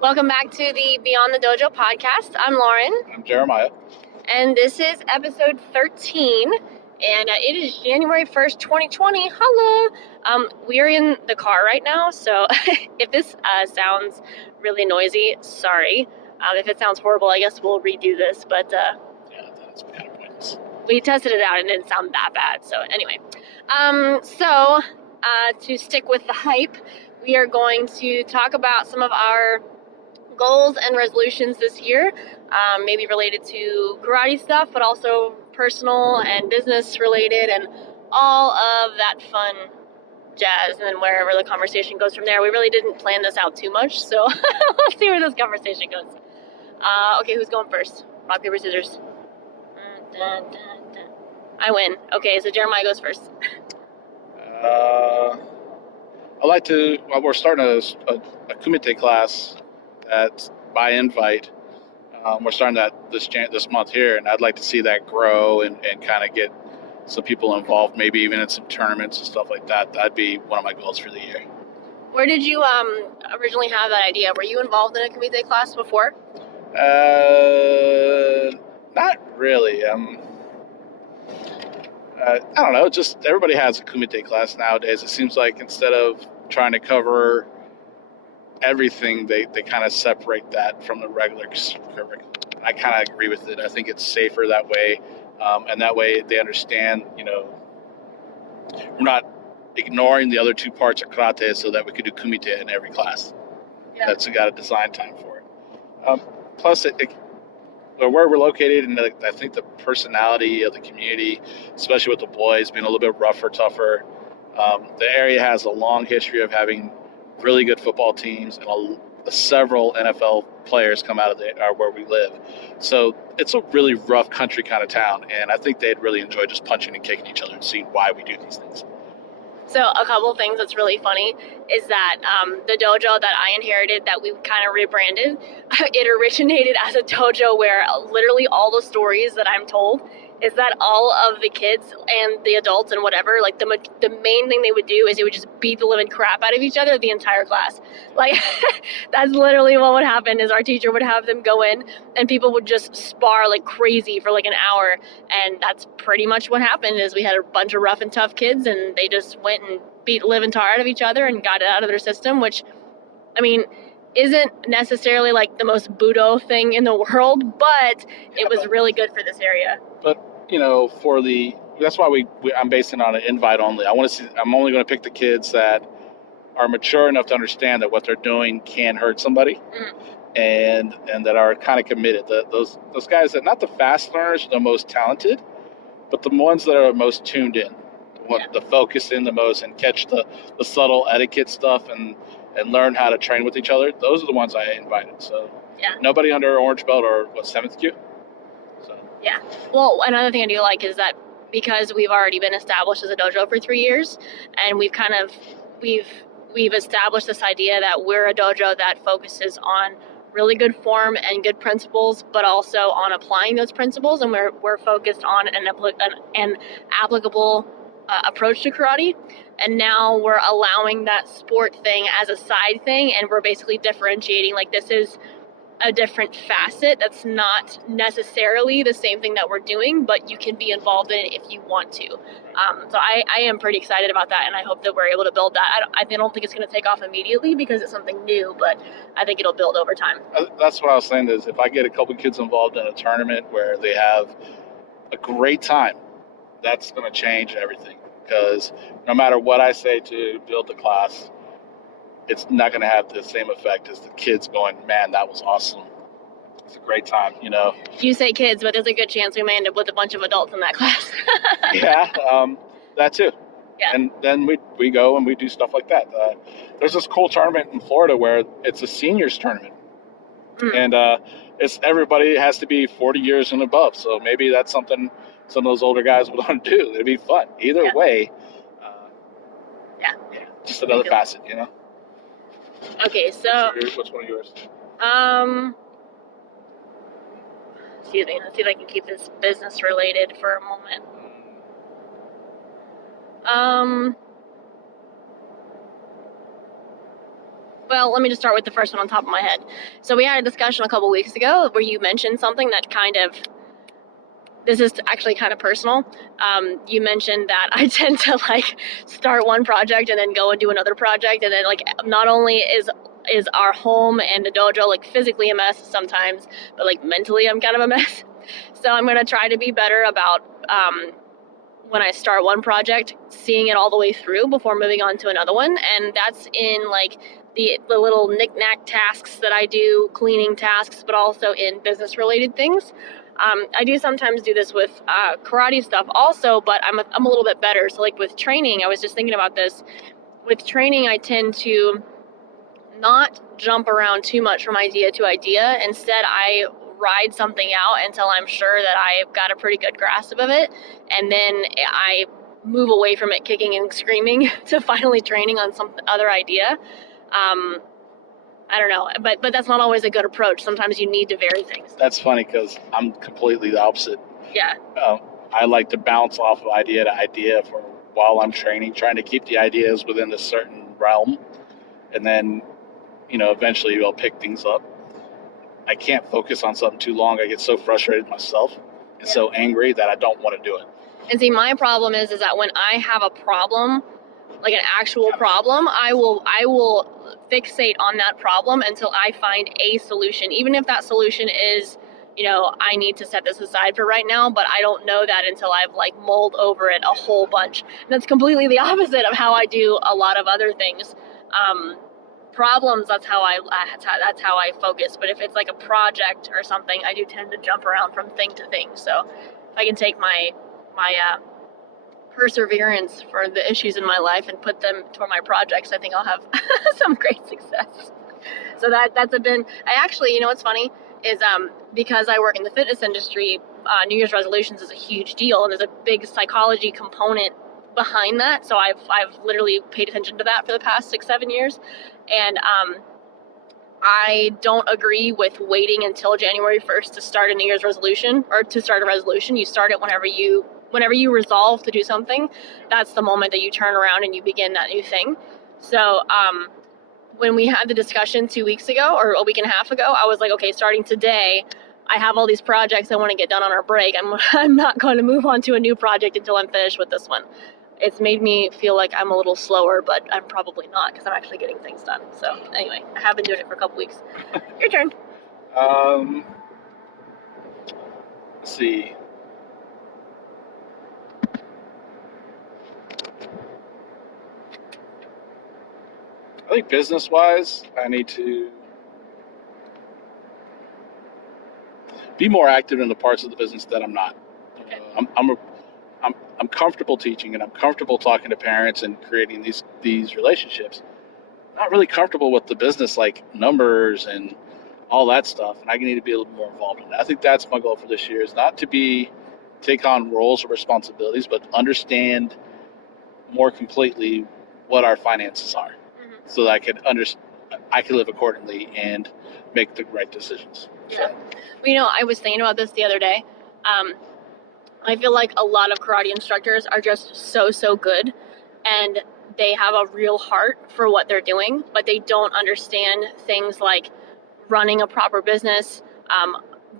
Welcome back to the Beyond the Dojo podcast. I'm Lauren, I'm Jeremiah. and this is episode 13, and it is January 1st, 2020. Hello! We are in the car right now, so if this sounds really noisy, sorry. If it sounds horrible, I guess we'll redo this, but Yeah, that's kind of pointless. we tested it out and it didn't sound that bad, so anyway. To stick with the hype, we are going to talk about some of our goals and resolutions this year, maybe related to karate stuff, but also personal and business related and all of that fun jazz, and then wherever the conversation goes from there. We really didn't plan this out too much, so let's see where this conversation goes. Okay, who's going first? Rock, paper, scissors. I win. Okay, so Jeremiah goes first. We're starting a kumite class that's by invite. We're starting that this month here, and I'd like to see that grow and kind of get some people involved, maybe even in some tournaments and stuff like that. That'd be one of my goals for the year. Where did you originally have that idea? Were you involved in a kumite class before? Not really. I don't know. Just everybody has a kumite class nowadays. It seems like instead of trying to cover everything, they kind of separate that from the regular curriculum. I kind of agree with it. I think it's safer that way, and that way they understand. We're not ignoring the other two parts of karate so that we could do kumite in every class. Yeah. That's got a design time for it. Plus, where we're located, and I think the personality of the community, especially with the boys being a little bit rougher, tougher, the area has a long history of having really good football teams, and several NFL players come out of where we live. So it's a really rough country kind of town, and I think they'd really enjoy just punching and kicking each other and seeing why we do these things. So a couple of things that's really funny is that the dojo that I inherited that we kind of rebranded, it originated as a dojo where literally all the stories that I'm told is that all of the kids and the adults and whatever, like the main thing they would do is they would just beat the living crap out of each other the entire class. Like that's literally what would happen is our teacher would have them go in and people would just spar like crazy for like an hour. And that's pretty much what happened is we had a bunch of rough and tough kids and they just went and beat the living tar out of each other and got it out of their system, which, I mean, isn't necessarily like the most Budo thing in the world, but it was really good for this area. But that's why I'm basing it on an invite only. I'm only going to pick the kids that are mature enough to understand that what they're doing can hurt somebody, and that are kind of committed. Those guys that not the fast learners, the most talented, but the ones that are most tuned in, the focus in the most and catch the subtle etiquette stuff and learn how to train with each other. Those are the ones I invited. So nobody under orange belt or 7th Q. Yeah. Well, another thing I do like is that because we've already been established as a dojo for 3 years, and we've established this idea that we're a dojo that focuses on really good form and good principles, but also on applying those principles, and we're focused on an applicable approach to karate. And now we're allowing that sport thing as a side thing, and we're basically differentiating, like, this is a different facet that's not necessarily the same thing that we're doing, but you can be involved in it if you want to. So I am pretty excited about that, and I hope that we're able to build that. I don't think it's going to take off immediately because it's something new, but I think it'll build over time. That's what I was saying is if I get a couple kids involved in a tournament where they have a great time, that's going to change everything, because no matter what I say to build the class, it's not going to have the same effect as the kids going, man, that was awesome. It's a great time, You say kids, but there's a good chance we may end up with a bunch of adults in that class. Yeah, that too. Yeah. And then we go and we do stuff like that. There's this cool tournament in Florida where it's a seniors tournament. And it's everybody has to be 40 years and above. So maybe that's something some of those older guys would want to do. It'd be fun. Either way. Just another facet, Okay, so what's one of yours? Excuse me. Let's see if I can keep this business related for a moment. Well, let me just start with the first one on top of my head. So we had a discussion a couple weeks ago where you mentioned something that kind of, this is actually kind of personal. You mentioned that I tend to like start one project and then go and do another project, and then like not only is our home and the dojo like physically a mess sometimes, but like mentally I'm kind of a mess. So I'm gonna try to be better about when I start one project, seeing it all the way through before moving on to another one, and that's in like the little knick-knack tasks that I do, cleaning tasks, but also in business-related things. I do sometimes do this with karate stuff also, but I'm a little bit better. So like with training, I was just thinking about this. With training, I tend to not jump around too much from idea to idea. Instead, I ride something out until I'm sure that I've got a pretty good grasp of it, and then I move away from it kicking and screaming to finally training on some other idea. I don't know, but that's not always a good approach. Sometimes you need to vary things. That's funny because I'm completely the opposite. Yeah. I like to bounce off of idea to idea for while I'm training, trying to keep the ideas within a certain realm, and then, eventually I'll pick things up. I can't focus on something too long. I get so frustrated myself and so angry that I don't want to do it. And see, my problem is that when I have a problem, like an actual problem, I will fixate on that problem until I find a solution, even if that solution is, I need to set this aside for right now, but I don't know that until I've like mulled over it a whole bunch. And that's completely the opposite of how I do a lot of other things. Problems, that's how I focus. But if it's like a project or something, I do tend to jump around from thing to thing. So if I can take my perseverance for the issues in my life and put them toward my projects, I think I'll have some great success. So that's been, I actually, what's funny is because I work in the fitness industry, New Year's resolutions is a huge deal, and there's a big psychology component behind that. So I've literally paid attention to that for the past 6-7 years, and I don't agree with waiting until January 1st to start a New Year's resolution or to start a resolution. You start it whenever you resolve to do something. That's the moment that you turn around and you begin that new thing. So when we had the discussion 2 weeks ago or a week and a half ago, I was like, okay, starting today, I have all these projects I want to get done on our break. I'm not going to move on to a new project until I'm finished with this one. It's made me feel like I'm a little slower, but I'm probably not because I'm actually getting things done. So anyway, I have been doing it for a couple weeks. Your turn. Let's see. I think business-wise, I need to be more active in the parts of the business that I'm not. Okay. I'm comfortable teaching, and I'm comfortable talking to parents and creating these relationships. Not really comfortable with the business, like numbers and all that stuff, and I need to be a little more involved in that. I think that's my goal for this year, is not to take on roles or responsibilities, but understand more completely what our finances are, so that I can live accordingly and make the right decisions. Yeah. Well, I was thinking about this the other day. I feel like a lot of karate instructors are just so good, and they have a real heart for what they're doing, but they don't understand things like running a proper business,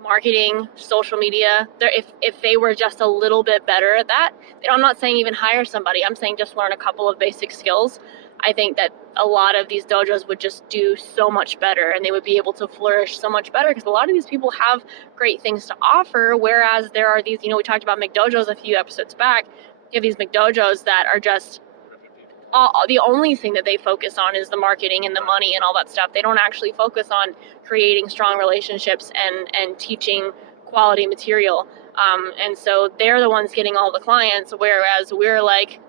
marketing, social media. If they were just a little bit better at that, I'm not saying even hire somebody, I'm saying just learn a couple of basic skills. I think that a lot of these dojos would just do so much better, and they would be able to flourish so much better because a lot of these people have great things to offer, whereas there are these, we talked about McDojos a few episodes back. You have these McDojos that are just the only thing that they focus on is the marketing and the money and all that stuff. They don't actually focus on creating strong relationships and teaching quality material. And so they're the ones getting all the clients, whereas we're like,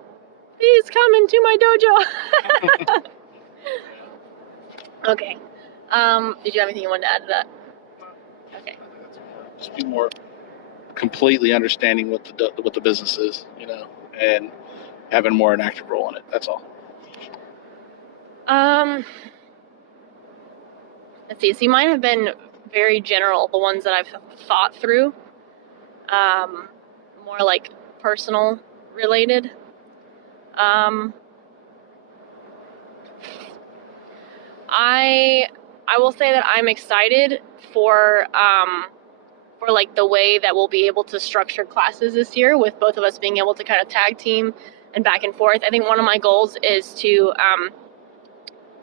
please come into my dojo. Okay. Did you have anything you wanted to add to that? Okay. Just be more completely understanding what the business is, and having more an active role in it. That's all. Let's see. See, mine have been very general, the ones that I've thought through. More like personal related. I will say that I'm excited for like the way that we'll be able to structure classes this year, with both of us being able to kind of tag team and back and forth. I think one of my goals is to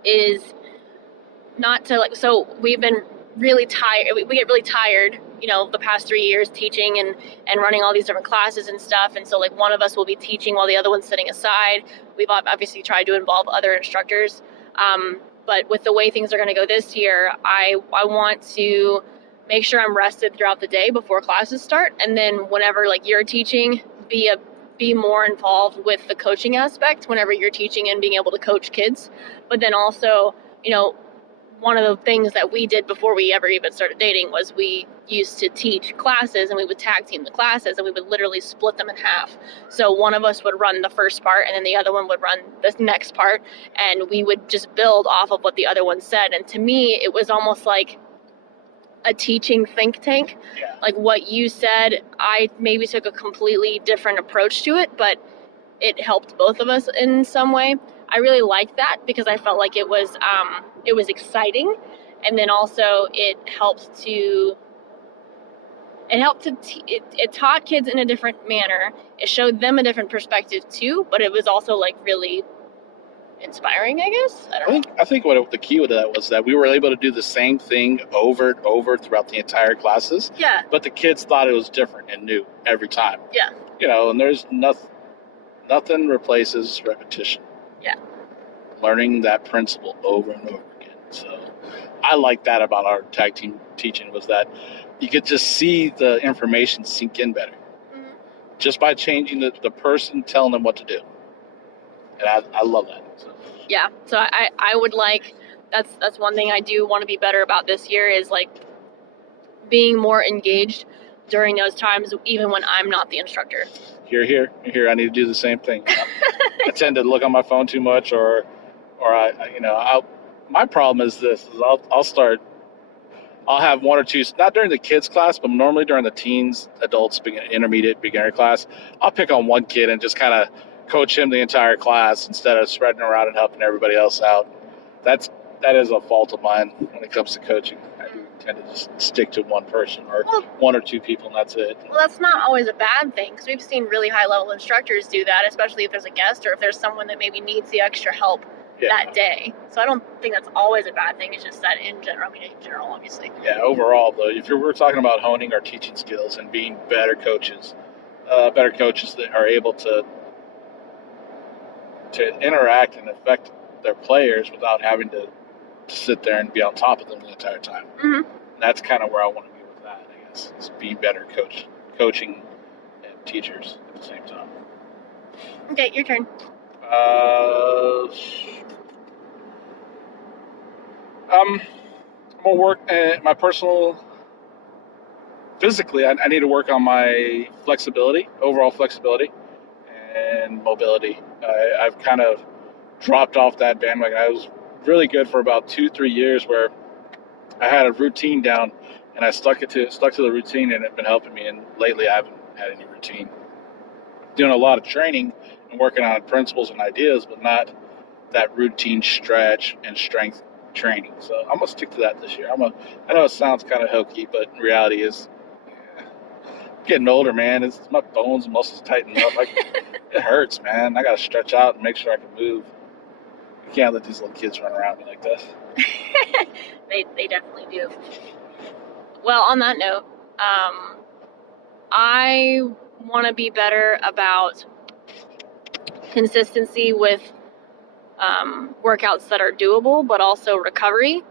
is not to like, so we've been really tired, we get really tired, you know, the past 3 years teaching and running all these different classes and stuff, and so like one of us will be teaching while the other one's sitting aside. We've obviously tried to involve other instructors, but with the way things are going to go this year, I want to make sure I'm rested throughout the day before classes start, and then whenever like you're teaching, be more involved with the coaching aspect whenever you're teaching and being able to coach kids. But then also, you know, one of the things that we did before we ever even started dating was we used to teach classes, and we would tag team the classes, and we would literally split them in half. So one of us would run the first part, and then the other one would run the next part, and we would just build off of what the other one said. And to me, it was almost like a teaching think tank. Yeah. Like what you said, I maybe took a completely different approach to it, but it helped both of us in some way. I really liked that because I felt like it was exciting, and then also it taught kids in a different manner. It showed them a different perspective too, but it was also like really inspiring, I guess. I think what the key with that was that we were able to do the same thing over and over throughout the entire classes. Yeah. But the kids thought it was different and new every time. Yeah. You know, and there's nothing replaces repetition. Yeah. Learning that principle over and over again. So I like that about our tag team teaching, was that you could just see the information sink in better. Mm-hmm. Just by changing the person telling them what to do. And I love that. So. Yeah. So I would like, that's one thing I do want to be better about this year, is like being more engaged during those times, even when I'm not the instructor. Here. I need to do the same thing. I tend to look on my phone too much, or my problem is this: is I'll have one or two, not during the kids class, but normally during the teens, adults, intermediate, beginner class. I'll pick on one kid and just kind of coach him the entire class instead of spreading around and helping everybody else out. That is a fault of mine when it comes to coaching. I do tend to just stick to one person or one or two people, and that's it. Well, that's not always a bad thing, because we've seen really high-level instructors do that, especially if there's a guest or if there's someone that maybe needs the extra help that day. So I don't think that's always a bad thing. It's just that in general, obviously. Yeah, overall, though, if we're talking about honing our teaching skills and being better coaches that are able to interact and affect their players without having to sit there and be on top of them the entire time. Mm-hmm. That's kind of where I want to be with that, I guess, is be better coaching and teachers at the same time. Okay, your turn. I'm gonna work my personal. Physically, I need to work on my overall flexibility, and mobility. I've kind of dropped off that bandwagon. I was really good for about 2-3 years, where I had a routine down, and I stuck to the routine, and it's been helping me. And lately, I haven't had any routine. Doing a lot of training and working on principles and ideas, but not that routine stretch and strength training. So I'm gonna stick to that this year. I know it sounds kind of hokey, but in reality is, getting older, man. It's my bones and muscles tighten up. It hurts, man. I gotta stretch out and make sure I can move. You can't let these little kids run around me like this. They definitely do. Well, on that note, I want to be better about consistency with workouts that are doable, but also recovery.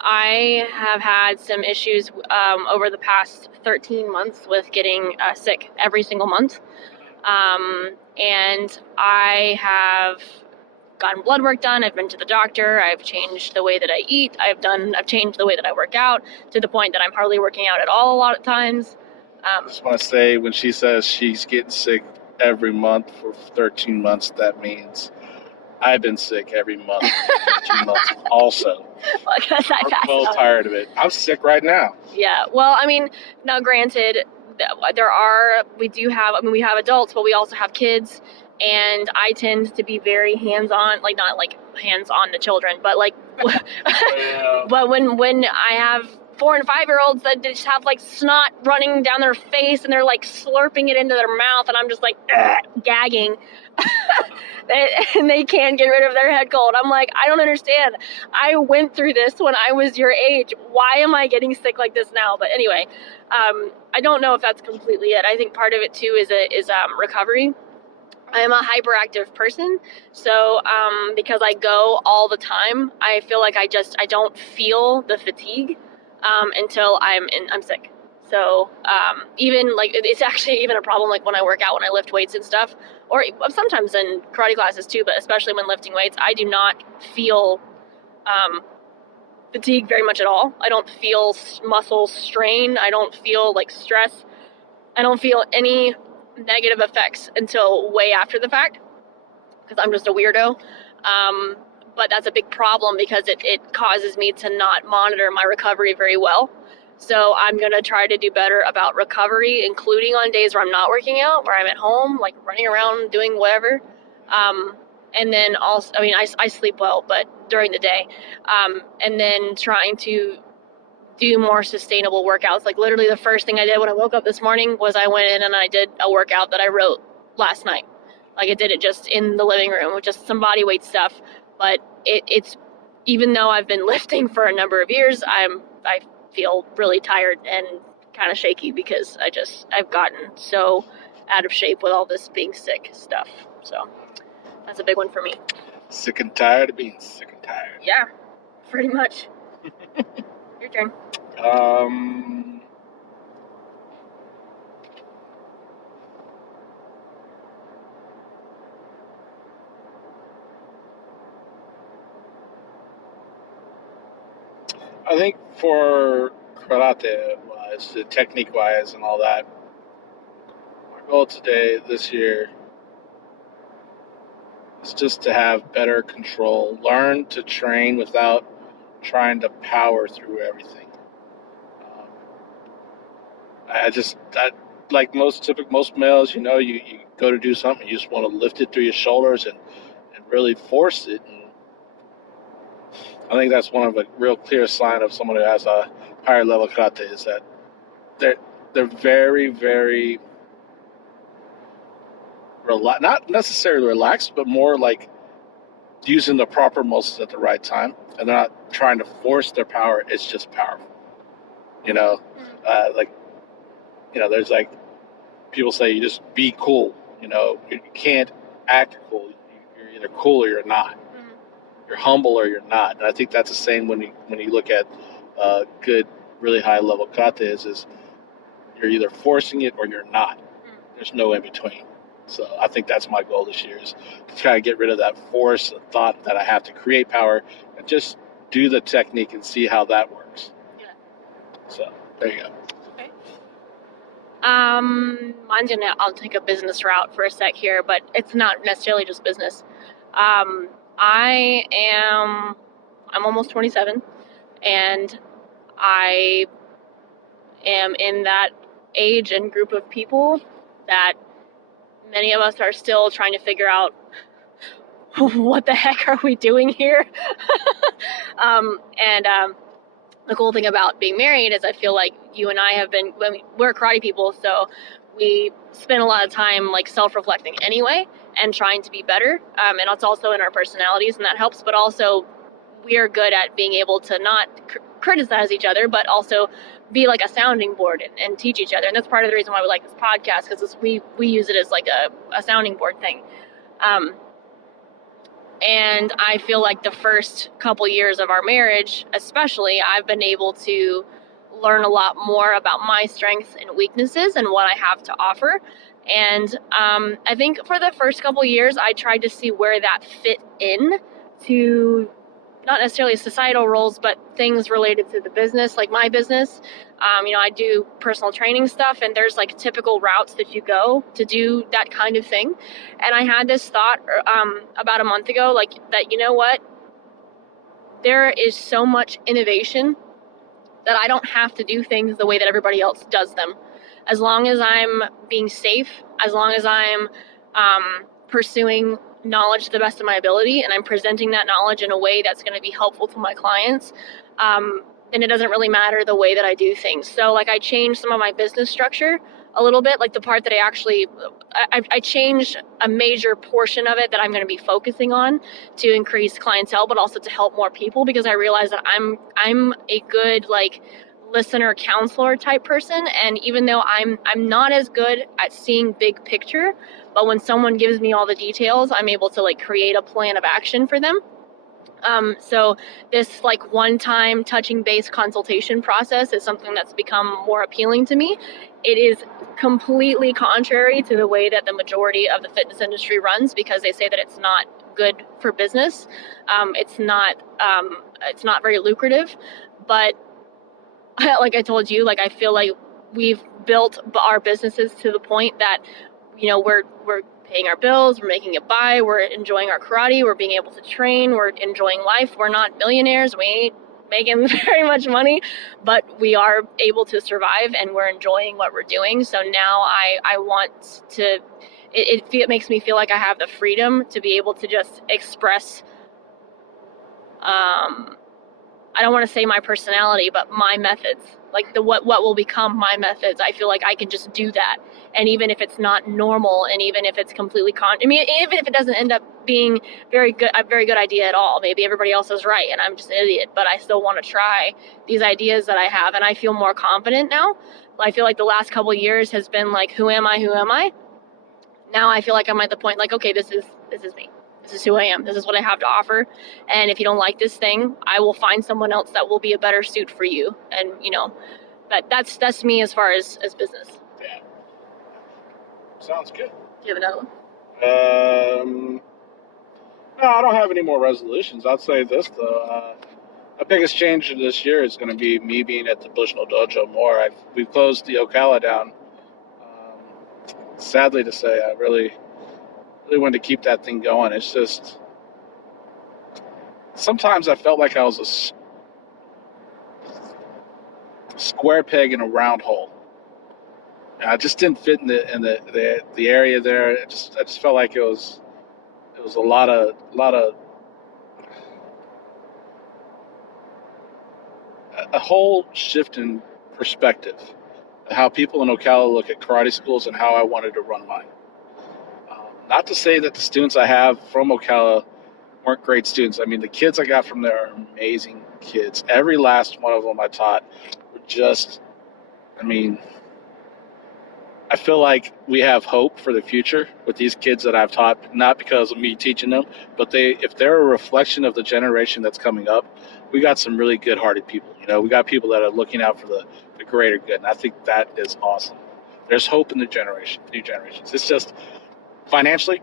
I have had some issues over the past 13 months with getting sick every single month. And I have gotten blood work done. I've been to the doctor. I've changed the way that I eat. I've changed the way that I work out, to the point that I'm hardly working out at all a lot of times. I just want to say, when she says she's getting sick every month for 13 months, that means I've been sick every month for 13 months also. Because I passed I'm well tired of it. I'm sick right now. Yeah. Well, I mean, now granted, we have adults, but we also have kids, and I tend to be very hands-on, like not like hands-on the children, but like, but when I have 4 and 5-year-olds that just have like snot running down their face and they're like slurping it into their mouth, and I'm just like gagging, and they can't get rid of their head cold. I'm like, I don't understand. I went through this when I was your age. Why am I getting sick like this now? But anyway, I don't know if that's completely it. I think part of it too is recovery. I am a hyperactive person, so because I go all the time, I feel like I don't feel the fatigue until I'm sick. So even like it's actually even a problem like when I work out, when I lift weights and stuff, or sometimes in karate classes too, but especially when lifting weights, I do not feel fatigue very much at all. I don't feel muscle strain. I don't feel like stress. I don't feel any negative effects until way after the fact, because I'm just a weirdo. But that's a big problem because it causes me to not monitor my recovery very well. So I'm going to try to do better about recovery, including on days where I'm not working out, where I'm at home, like running around doing whatever. And then also, I mean, I sleep well, but during the day. And then trying to do more sustainable workouts. Like literally the first thing I did when I woke up this morning was I went in and I did a workout that I wrote last night. Like I did it just in the living room with just some body weight stuff. But it's even though I've been lifting for a number of years, I feel really tired and kind of shaky because I've gotten so out of shape with all this being sick stuff. So that's a big one for me. Sick and tired of being sick and tired. Yeah, pretty much. Your turn. I think for karate wise, the technique wise, and all that, my goal this year, is just to have better control. Learn to train without trying to power through everything. I like most males, you go to do something, you just want to lift it through your shoulders and really force it. And I think that's one of a real clear sign of someone who has a higher level karate is that they're very, very not necessarily relaxed, but more like using the proper muscles at the right time, and they're not trying to force their power. It's just powerful. There's like people say you just be cool. You can't act cool. You're either cool or you're not. You're humble or you're not. And I think that's the same when you look at good, really high level karate is you're either forcing it or you're not. There's no in between. So I think that's my goal this year is to try to get rid of that force and thought that I have to create power and just do the technique and see how that works. Yeah. So there you go. Okay. I'll take a business route for a sec here, but it's not necessarily just business. I'm almost 27, and I am in that age and group of people that many of us are still trying to figure out what the heck are we doing here. The cool thing about being married is I feel like you and I have been, we're karate people, so we spend a lot of time like self-reflecting anyway and trying to be better. And it's also in our personalities, and that helps, but also we are good at being able to not criticize each other, but also be like a sounding board and teach each other. And that's part of the reason why we like this podcast, because we use it as like a sounding board thing. And I feel like the first couple years of our marriage, especially, I've been able to learn a lot more about my strengths and weaknesses and what I have to offer. And I think for the first couple years, I tried to see where that fit in to not necessarily societal roles, but things related to the business, like my business. I do personal training stuff, and there's like typical routes that you go to do that kind of thing. And I had this thought about a month ago, like that, you know what? There is so much innovation that I don't have to do things the way that everybody else does them. As long as I'm being safe, as long as I'm pursuing knowledge to the best of my ability, and I'm presenting that knowledge in a way that's going to be helpful to my clients, then it doesn't really matter the way that I do things. So like I changed some of my business structure a little bit, like the part that I changed a major portion of it that I'm going to be focusing on to increase clientele, but also to help more people, because I realize that I'm a good like listener counselor type person, and even though I'm not as good at seeing big picture, but when someone gives me all the details, I'm able to like create a plan of action for them. So this like one-time touching base consultation process is something that's become more appealing to me. It is completely contrary to the way that the majority of the fitness industry runs, because they say that it's not good for business. It's not very lucrative, but like I told you, like I feel like we've built our businesses to the point that, you know, we're paying our bills, we're making it by, we're enjoying our karate, we're being able to train, we're enjoying life. We're not millionaires, we ain't making very much money, but we are able to survive and we're enjoying what we're doing. So now I want to, it makes me feel like I have the freedom to be able to just express, I don't want to say my personality, but my methods, like what will become my methods. I feel like I can just do that, and even if it's not normal, and even if it's completely I mean, even if it doesn't end up being a very good idea at all, maybe everybody else is right and I'm just an idiot, but I still want to try these ideas that I have, and I feel more confident now. I feel like the last couple of years has been like, who am I? Who am I? Now I feel like I'm at the point like, okay, this is me. This is who I am. This is what I have to offer. And if you don't like this thing, I will find someone else that will be a better suit for you. And you know, but that's me as far as business. Yeah. Sounds good. Do you have another one? No, I don't have any more resolutions. I'll say this though. The biggest change this year is going to be me being at the Bushnell Dojo more. We've closed the Ocala down. Sadly to say, I really wanted to keep that thing going. It's just sometimes I felt like I was a square peg in a round hole. I just didn't fit in the area there. I just felt like it was a lot of a whole shift in perspective of how people in Ocala look at karate schools and how I wanted to run mine. Not to say that the students I have from Ocala weren't great students. I mean, the kids I got from there are amazing kids. Every last one of them I taught were just, I mean, I feel like we have hope for the future with these kids that I've taught, not because of me teaching them, but if they're a reflection of the generation that's coming up, we got some really good-hearted people. You know, we got people that are looking out for the greater good, and I think that is awesome. There's hope in the new generations. It's just financially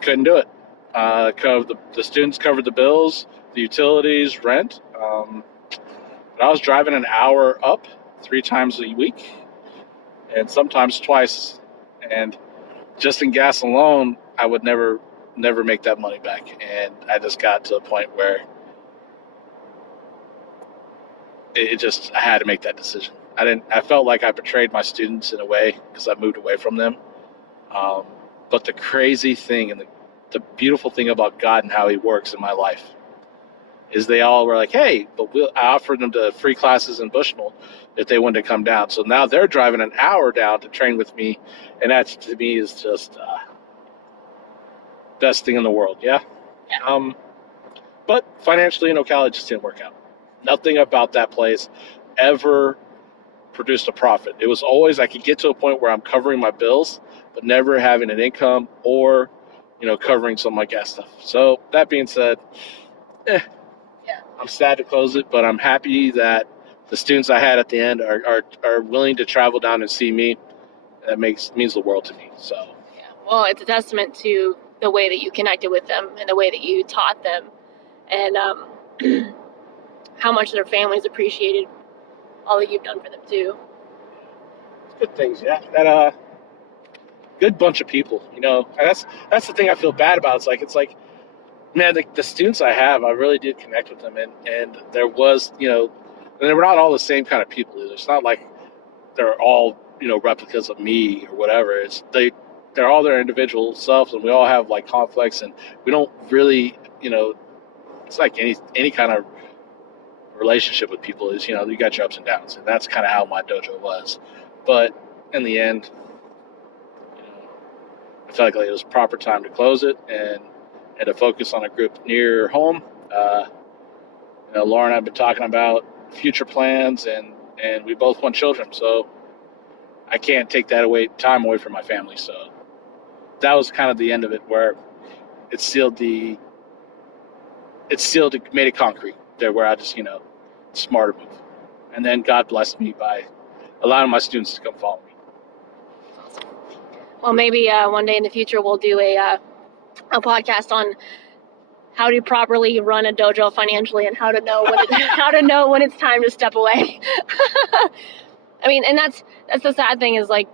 couldn't do it. The students covered the bills, the utilities, rent. But I was driving an hour up 3 times a week, and sometimes twice, and just in gas alone, I would never make that money back. And I just got to a point where I had to make that decision. I felt like I betrayed my students in a way because I moved away from them. But the crazy thing and the beautiful thing about God and how He works in my life is they all were like, hey, but I offered them to free classes in Bushnell if they wanted to come down. So now they're driving an hour down to train with me, and that to me is just best thing in the world. Yeah. But financially in Ocala, it just didn't work out. Nothing about that place ever produced a profit. It was always I could get to a point where I'm covering my bills, but never having an income or, covering some of my gas stuff. So that being said, I'm sad to close it, but I'm happy that the students I had at the end are willing to travel down and see me. That means the world to me. So yeah, well, it's a testament to the way that you connected with them and the way that you taught them, and how much their families appreciated all that you've done for them too. Good things, yeah. That good bunch of people, and that's the thing I feel bad about. It's like, man, the students I have, I really did connect with them, and there was, and they were not all the same kind of people either. It's not like they're all, replicas of me or whatever. It's they they're all their individual selves, and we all have like conflicts, and we don't really, it's like any kind of relationship with people is, you got your ups and downs, and that's kind of how my dojo was. But in the end, I felt like it was proper time to close it and to focus on a group near home. Laura and I've been talking about future plans, and we both want children, so I can't take that time away from my family. So that was kind of the end of it, where it made it concrete there, where I just, smarter move. And then God blessed me by allowing my students to come follow me. Well, maybe one day in the future we'll do a podcast on how to properly run a dojo financially and how to know when it's time to step away. I mean, and that's the sad thing is, like,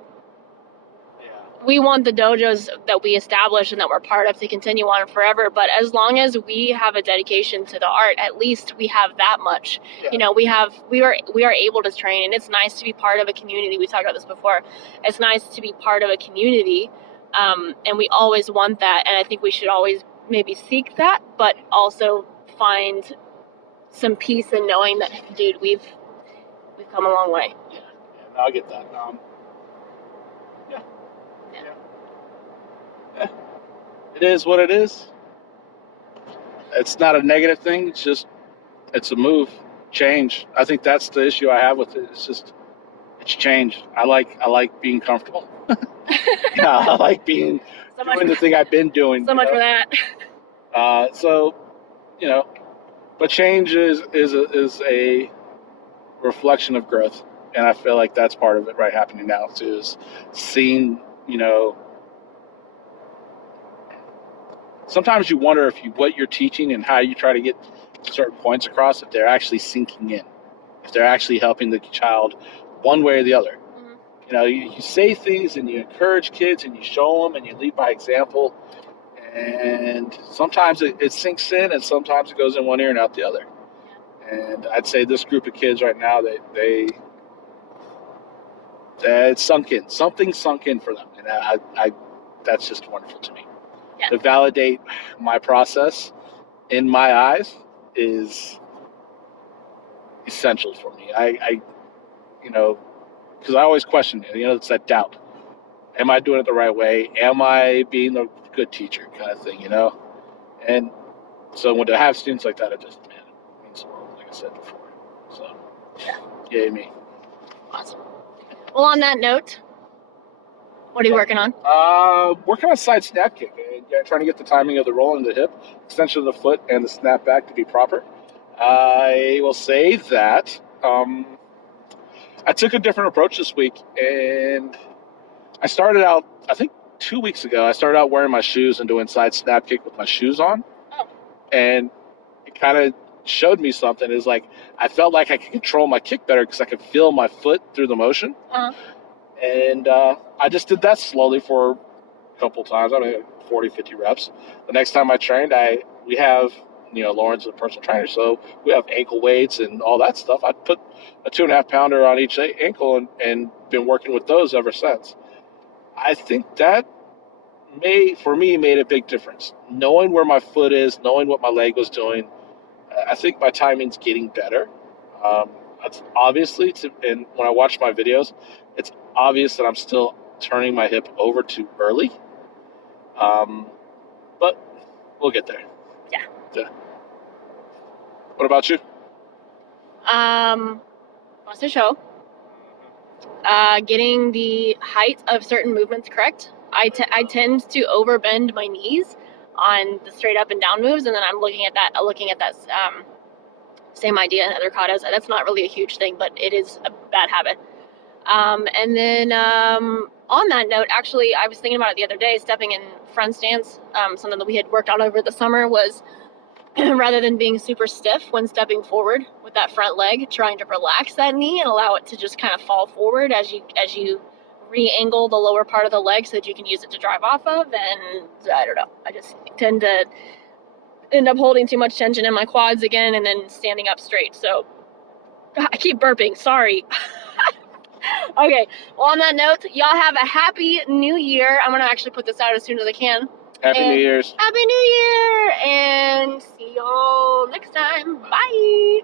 we want the dojos that we establish and that we're part of to continue on forever. But as long as we have a dedication to the art, at least we have that much. Yeah. We are able to train, and it's nice to be part of a community. We talked about this before. It's nice to be part of a community, and we always want that. And I think we should always maybe seek that, but also find some peace in knowing that, dude, we've come a long way. Yeah, no, I get that. It is what it is. It's not a negative thing. It's a move, change. I think that's the issue I have with it. It's change. I like being comfortable. Yeah, I like doing the thing I've been doing. So much for that. But change is a reflection of growth, and I feel like that's part of it right happening now too, is seeing, sometimes you wonder if what you're teaching and how you try to get certain points across, if they're actually sinking in, if they're actually helping the child one way or the other. Mm-hmm. You say things and you encourage kids and you show them and you lead by example, and sometimes it sinks in and sometimes it goes in one ear and out the other. And I'd say this group of kids right now, it's sunk in. Something sunk in for them, and I that's just wonderful to me. Yeah. To validate my process in my eyes is essential for me. Because I always question it. It's that doubt. Am I doing it the right way? Am I being a good teacher, kind of thing? And so when to have students like that, it just, man, it means the world, like I said before. So yay me. Awesome. Well, on that note, what are you working on? Working on side snap kick. Trying to get the timing of the roll in the hip, extension of the foot, and the snap back to be proper. I will say that I took a different approach this week, and I started out, I think 2 weeks ago, I started out wearing my shoes and doing side snap kick with my shoes on. Oh. And it kind of showed me something. Is like, I felt like I could control my kick better because I could feel my foot through the motion. Uh-huh. And I just did that slowly for a couple times. I mean, 40, 50 reps. The next time I trained, we have, Lauren's a personal trainer, so we have ankle weights and all that stuff. I put a 2.5 pounder on each ankle and been working with those ever since. I think that made a big difference. Knowing where my foot is, knowing what my leg was doing, I think my timing's getting better. It's obviously, and when I watch my videos, it's obvious that I'm still turning my hip over too early. But we'll get there. Yeah. What about you? Wants to show. Getting the height of certain movements correct. I tend to overbend my knees on the straight up and down moves, and then I'm looking at that same idea in other katas. That's not really a huge thing, but it is a bad habit. And then on that note, actually, I was thinking about it the other day, stepping in front stance. Something that we had worked on over the summer was rather than being super stiff when stepping forward with that front leg, trying to relax that knee and allow it to just kind of fall forward as you re-angle the lower part of the leg so that you can use it to drive off of. And I don't know, I just tend to end up holding too much tension in my quads again and then standing up straight. So I keep burping, sorry. Okay. Well, on that note, y'all have a happy new year. I'm gonna actually put this out as soon as I can. Happy New Year's. Happy New Year, and see y'all next time. Bye.